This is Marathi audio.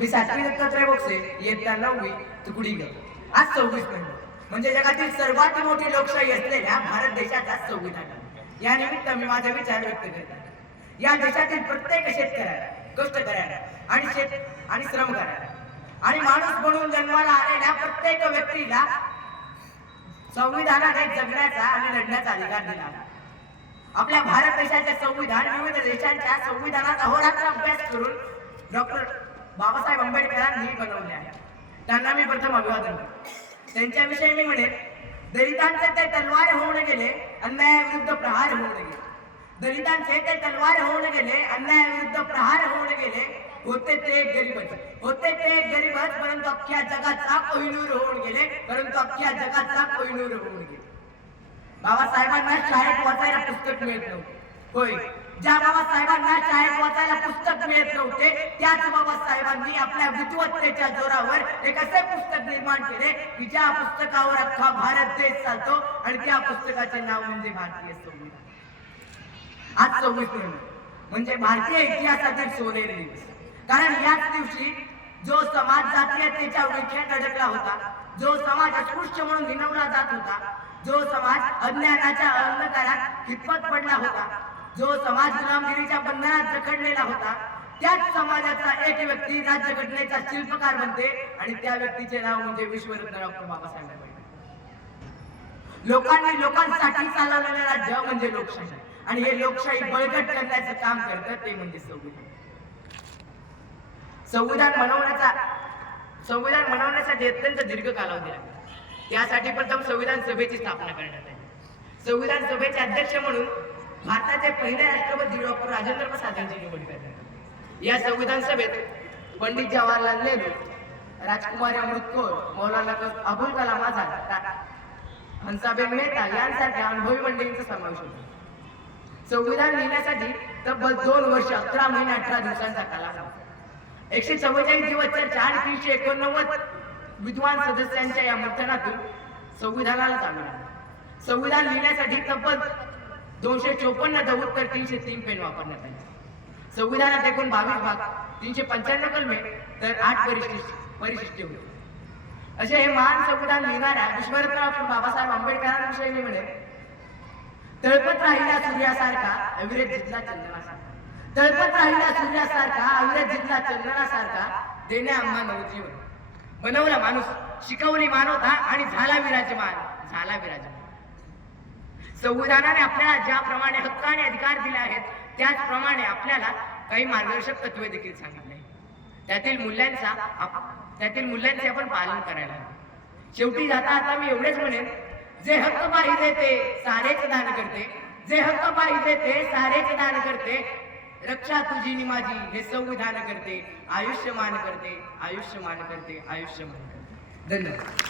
मी 7वी दत्तात्रय बोक्से इयत्ता 9वी तुकडी ग. आज 26 नोव्हेंबर म्हणजे जगातील सर्वात मोठी लोकशाही असलेल्या भारत देशाचा संविधान. या निमित्त मी माझे विचार व्यक्त करत आहे. या देशातील प्रत्येक शेतकऱ्याला कष्ट करायला आणि श्रम करायला आणि माणूस म्हणून जन्माला आलेल्या प्रत्येक व्यक्तीला संविधानाने जगण्याचा आणि लढण्याचा अधिकार दिला आहे. आपल्या भारत देशाचे संविधान विविध देशांच्या संविधानात अहोरात्र अभ्यास करून डॉक्टर बाबासाहेब आंबेडकरांनी बनवले आहे. त्यांना मी प्रथम अभिवादन करतो. त्यांच्याविषयी मी म्हणेन, दलितांचे ते तलवार होऊन गेले, अन्यायाविरुद्ध प्रहार होऊन गेले. दलितांचे ते तलवार होऊन गेले, अन्यायाविरुद्ध प्रहार होऊन गेले. होते ते गरीबच परंतु अख्ख्या जगाचा कोहिनूर होऊन गेले, परंतु अख्ख्या जगाचा कोहिनूर होऊन गेले. बाबासाहेबांना शाळेत वाचायला पुस्तक मिळत नव्हते. होय, ज्या बाबासाहेबांना शाळेत वाचायला पुस्तक मिळत नव्हते त्याच बाबासाहेबांनी आपल्या विद्वत्तेच्या जोरावर एक असे पुस्तक निर्माण केले की ज्या पुस्तकावर अख्खा भारत देश चालतो आणि त्या पुस्तकाचे नाव म्हणजे भारतीय संविधान. आज 26 नोव्हेंबर म्हणजे भारतीय इतिहासातील सोनेरी दिवस. कारण याच दिवशी जो समाज जातीयतेच्या विळख्यात अडकला होता, जो समाज अस्पृश्य म्हणून हिणवला जात होता, जो समाज अज्ञानाच्या अंधकारात खितपत पडला होता, जो समाज गुलामगिरीच्या बंधनात जखडलेला होता, त्याच समाजाचा एक व्यक्ती राज्यघटनेचा शिल्पकार बनते आणि त्या व्यक्तीचे नाव म्हणजे विश्वरत्न डॉक्टर बाबासाहेब आंबेडकर. लोकांनी लोकांसाठी चालवलेले राज्य म्हणजे लोकशाही आणि हे लोकशाही बळकट करण्याचं काम करतं ते म्हणजे संविधान. संविधान बनवण्यासाठी अत्यंत दीर्घ कालावधी लागला. यासाठी प्रथम संविधान सभेची स्थापना करण्यात आली. संविधान सभेचे अध्यक्ष म्हणून भारताचे पहिले राष्ट्रपती डॉक्टर राजेंद्र प्रसाद यांची निवड करण्यात आली. या संविधान सभेत पंडित जवाहरलाल नेहरू, राजकुमारी अमृत कौर, मौलाना अबुल कलाम आझाद, हंसाबेन मेहता यांसारख्या अनुभवी मंडळींचा समावेश होता. संविधान लिहिण्यासाठी तब्बल 2 वर्ष 11 महिने 18 दिवसांचा कालावधी, 144 दिवस चर्चा आणि 389 विद्वान सदस्यांच्या या मंथनातून संविधानाला चालू लागले. संविधान लिहिण्यासाठी तब्बल 254 दौत तर 303 पेन वापरण्यात आले. संविधानात एकूण 22 भाग, 395 कलमे तर 8 परिशिष्टे होते. असे हे महान संविधान लिहिणाऱ्या विश्वरत्न डॉक्टर बाबासाहेब आंबेडकरांविषयी मी म्हणेन, तळपत राहिल्या सूर्यासारखा अविरत जिंकला चंदनासारखा. तळपत राहिल्या सूर्यासारखा अविरत जिंकला चंदनासारखा. देणे आम्हा नवजीवन, बनवला माणूस, शिकवली मानवता आणि झाला विराजमान. संविधानाने आपल्याला ज्याप्रमाणे हक्क आणि अधिकार दिले आहेत त्याचप्रमाणे आपल्याला काही मार्गदर्शक तत्वे देखील सांगितले. त्यातील मूल्यांचे आपण पालन करायला हवे. शेवटी जाता मी एवढेच म्हणेन, जे हक्क पाहिजे ते सारेच दान करते, जे हक्क पाहिजे ते सारेच दान करते. रक्षा तुझी नि माझी हे संविधान करते, आयुष्यमान करते. धन्यवाद.